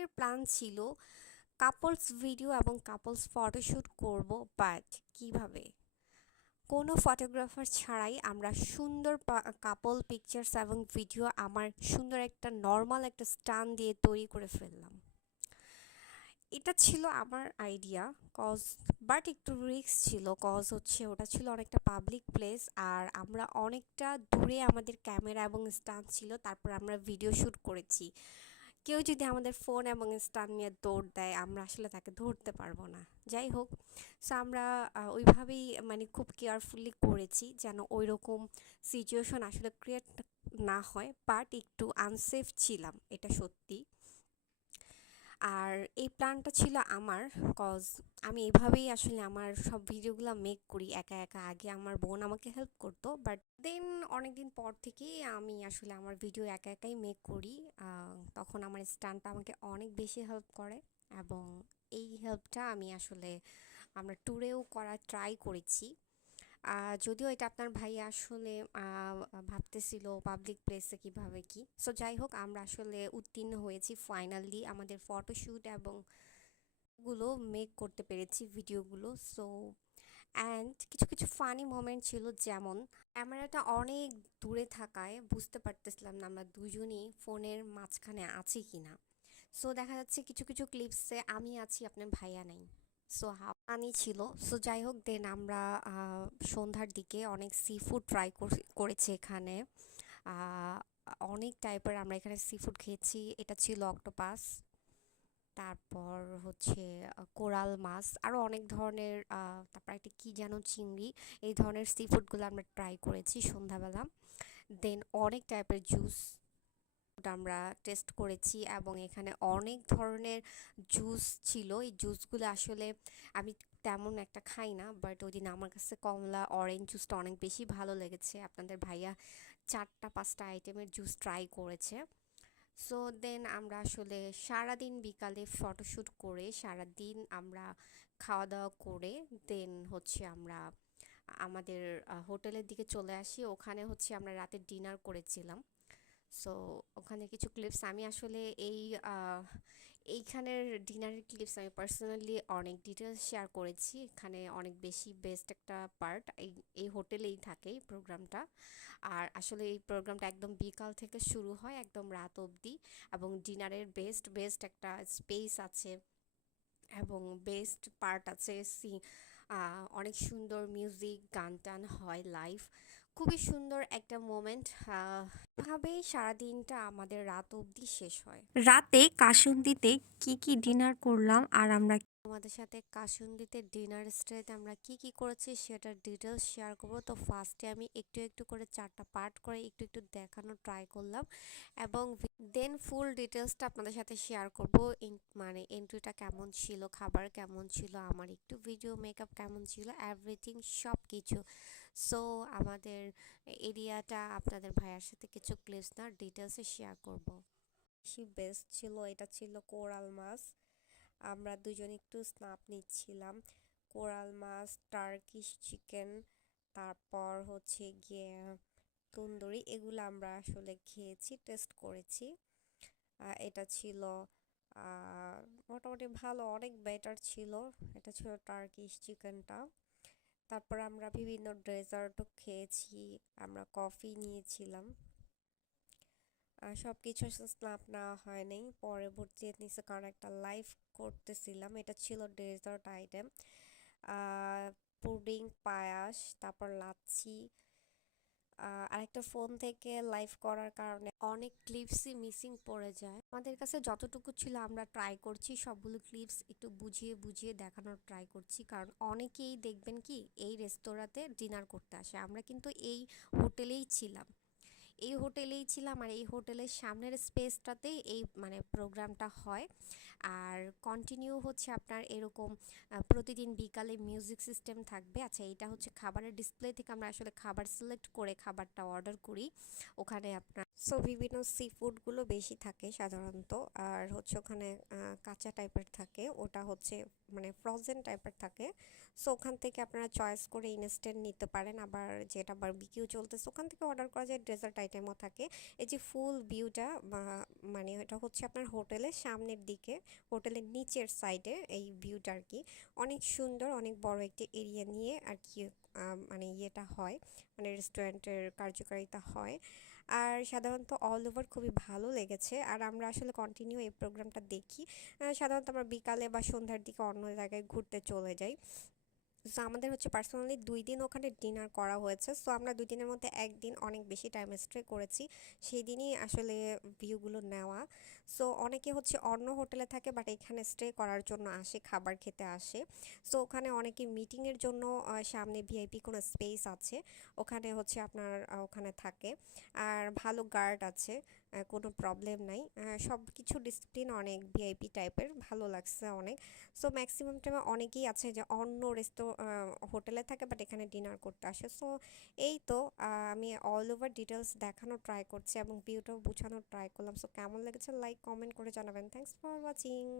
এর প্ল্যান ছিল couples video এবং কাপলস ফটোশ্যুট করব, বাট কিভাবে কোনো ফটোগ্রাফার ছাড়াই আমরা সুন্দর কাপল পিকচার্স এবং ভিডিও আমার সুন্দর একটা নর্মাল একটা স্টান দিয়ে তৈরি করে ফেললাম। এটা ছিল আমার আইডিয়া, কজ বাট একটু রিস্ক ছিল, কজ হচ্ছে ওটা ছিল অনেকটা পাবলিক প্লেস আর আমরা অনেকটা দূরে আমাদের ক্যামেরা এবং স্ট্যান্ড ছিল, তারপর আমরা ভিডিও শ্যুট করেছি। কেউ যদি আমাদের ফোন এবং স্ট্যান্ড নিয়ে দৌড় দেয় আমরা আসলে তাকে ধরতে পারবো না। যাই হোক, সো আমরা ওইভাবেই মানে খুব কেয়ারফুলি করেছি যেন ওই রকম সিচুয়েশন আসলে ক্রিয়েট না হয়, বাট একটু আনসেফ ছিলাম, এটা সত্যি। আর এই প্ল্যানটা ছিল আমার, কজ আমি এভাবেই আসলে আমার সব ভিডিওগুলো মেক করি একা একা। আগে আমার বোন আমাকে হেল্প করতো, বাট দেন অনেকদিন পর থেকেই আমি আসলে আমার ভিডিও একা একাই মেক করি। তখন আমার স্ট্যান্ডটা আমাকে অনেক বেশি হেল্প করে, এবং এই হেল্পটা আমি আসলে আমরা ট্যুরেও করার ট্রাই করেছি। যদিও এটা আপনার ভাই আসলে ভাবতেছিল পাবলিক প্লেসে কিভাবে কি। সো যাই হোক, আমরা আসলে উত্তীর্ণ হয়েছি ফাইনালি আমাদের ফটোশ্যুট এবং গুলো মেক করতে পেরেছি ভিডিওগুলো। সো অ্যান্ড কিছু কিছু ফানি মোমেন্ট ছিল, যেমন ক্যামেরাটা অনেক দূরে থাকায় বুঝতে পারতেছিলাম না আমরা দুজনই ফোনের মাঝখানে আছি কিনা। সো দেখা যাচ্ছে কিছু কিছু ক্লিপসে আমি আছি, আপনার ভাইয়া নেই। সো হানি ছিল। সো যাই হোক, দেন আমরা সন্ধ্যার দিকে অনেক সি ফুড ট্রাই করেছি এখানে। আহ, অনেক টাইপের আমরা এখানে সি ফুড খেয়েছি। এটা ছিল অক্টোপাস, তারপর হচ্ছে কোরাল মাছ, আরও অনেক ধরনের, তারপর একটা কী যেন চিংড়ি। এই ধরনের সি ফুডগুলো আমরা ট্রাই করেছি সন্ধ্যাবেলা। দেন অনেক টাইপের জুস আমরা টেস্ট করেছি, এবং এখানে অনেক ধরনের জুস ছিল। এই জুসগুলো আসলে আমি তেমন একটা খাই না, বাট ওই দিন আমার কাছে কমলা অরেঞ্জ জুসটা অনেক বেশি ভালো লেগেছে। আপনাদের ভাইয়া 4-5টা আইটেমের জুস ট্রাই করেছে। সো দেন আমরা আসলে সারাদিন বিকালে ফটোশ্যুট করে সারাদিন আমরা খাওয়া দাওয়া করে দেন হচ্ছে আমরা আমাদের হোটেলের দিকে চলে আসি। ওখানে হচ্ছে আমরা রাতে ডিনার করেছিলাম। সো ওখানে কিছু ক্লিপস আমি আসলে এইখানের ডিনারের ক্লিপস আমি পার্সোনালি অনেক ডিটেলস শেয়ার করেছি। এখানে অনেক বেশি বেস্ট একটা পার্ট এই এই হোটেলেই থাকে এই প্রোগ্রামটা। আর আসলে এই প্রোগ্রামটা একদম বিকাল থেকে শুরু হয় একদম রাত অবধি, এবং ডিনারের বেস্ট বেস্ট একটা স্পেস আছে এবং বেস্ট পার্ট আছে। অনেক সুন্দর মিউজিক গান টান হয় লাইভ, খুবই সুন্দর একটা মোমেন্ট। ভাবেই সারাদিনটা আমাদের রাত অবধি শেষ হয়। রাতে কাসুন্দিতে কি কি ডিনার করলাম আর আমরা আমাদের সাথে কাসুন্দিতে ডিনার স্টেতে আমরা কি কি করেছি সেটার ডিটেলস শেয়ার করব। তো ফার্স্টে আমি একটু একটু করে 4টা পার্ট করে একটু একটু দেখানোর ট্রাই করলাম, এবং দেন ফুল ডিটেলসটা আপনাদের সাথে শেয়ার করব। মানে এন্ট্রিটা কেমন ছিল, খাবার কেমন ছিল, আমার একটু ভিডিও মেকআপ কেমন ছিল, এভরিথিং সব কিছু। সো আমাদের এরিয়াটা আপনাদের ভাইয়ার সাথে কিছু ক্লিপস না ডিটেলসে শেয়ার করব। বেশি বেস্ট ছিল, এটা ছিল কোরাল মাছ। আমরা দুজন একটু স্ন্যাপ নিচ্ছিলাম। কোরাল মাছ, টার্কিশ চিকেন, তারপর হচ্ছে গিয়ে তন্দুরি, এগুলো আমরা আসলে খেয়েছি, টেস্ট করেছি। এটা ছিল আহ, মোটামুটি ভালো, অনেক বেটার ছিল। এটা ছিল টার্কিশ চিকেনটা। তারপর আমরা বিভিন্ন ডেজার্টও খেয়েছি, আমরা কফি নিয়েছিলাম। সব কিছু স্ন্যাপ নেওয়া হয়নি, পরবর্তীতে নিচে কারণ একটা লাইভ করতেছিলাম। এটা ছিল ডেজার্ট আইটেম, পুডিং, পায়াস, তারপর লাচ্ছি। আরেকটা ফোন থেকে লাইভ করার কারণে অনেক ক্লিপসই মিসিং পড়ে যায়। আমাদের কাছে যতটুকু ছিল আমরা ট্রাই করছি সবগুলো ক্লিপস একটু বুঝিয়ে বুঝিয়ে দেখানোর ট্রাই করছি, কারণ অনেকেই দেখবেন কি এই রেস্তোরাঁতে ডিনার করতে আসে। আমরা কিন্তু এই হোটেলেই ছিলাম, এই হোটেলেই ছিলাম আর এই হোটেলের সামনের স্পেসটাতেই এই মানে প্রোগ্রামটা হয়। আর কন্টিনিউ হচ্ছে আপনার এরকম প্রতিদিন বিকালে মিউজিক সিস্টেম থাকবে। আচ্ছা, এটা হচ্ছে খাবারের ডিসপ্লে থেকে আমরা আসলে খাবার সিলেক্ট করে খাবারটা অর্ডার করি ওখানে আপনার। সো বিভিন্ন সি ফুডগুলো বেশি থাকে সাধারণত। আর হচ্ছে ওখানে কাঁচা টাইপের থাকে, ওটা হচ্ছে মানে ফ্রোজেন টাইপের থাকে। সো ওখান থেকে আপনারা চয়েস করে ইনস্ট্যান্ট নিতে পারেন, আবার যেটা বারবিকিউ চলতেছে ওখান থেকে অর্ডার করা যায়। ডেজার্ট আইটেমও থাকে। এই যে ফুল ভিউটা, মানে এটা হচ্ছে আপনার হোটেলের সামনের দিকে, হোটেলের নিচের সাইডে এই ভিউটা আর কি। অনেক সুন্দর, অনেক বড় একটি এরিয়া নিয়ে আর কি মানে ইয়েটা হয়, মানে রেস্টুরেন্টের কার্যকারিতা হয়। আর সাধারণত অল ওভার খুবই ভালো লেগেছে। আর আমরা আসলে কন্টিনিউ এই প্রোগ্রামটা দেখি। সাধারণত আমরা বিকালে বা সন্ধ্যার দিকে অন্য জায়গায় ঘুরতে চলে যাই। সো আমাদের হচ্ছে পার্সোনালি 2 দিন ওখানে ডিনার করা হয়েছে। সো আমরা 2 দিনের মধ্যে একদিন অনেক বেশি টাইম স্টে করেছি, সেই দিনই আসলে ভিউগুলো নেওয়া। সো অনেকে হচ্ছে অন্য হোটেলে থাকে বাট এখানে স্টে করার জন্য আসে, খাবার খেতে আসে। সো ওখানে অনেকে মিটিংয়ের জন্য সামনে ভিআইপি কোনো স্পেস আছে, ওখানে হচ্ছে আপনার ওখানে থাকে। আর ভালো গার্ড আছে, কোনো প্রবলেম নাই। সব কিছু ডিসিপ্লিন অনেক ভিআইপি টাইপের, ভালো লাগছে অনেক। সো ম্যাক্সিমাম টাইমে অনেকেই আছে যে অন্য হোটেলে থাকে বাট এখানে ডিনার করতে আসে। সো এই তো আমি অল ওভার ডিটেলস দেখানোর ট্রাই করছি এবং ভিউটাও বোঝানোর ট্রাই করলাম। সো কেমন লেগেছে লাইক কমেন্ট করে জানাবেন। Thanks for watching.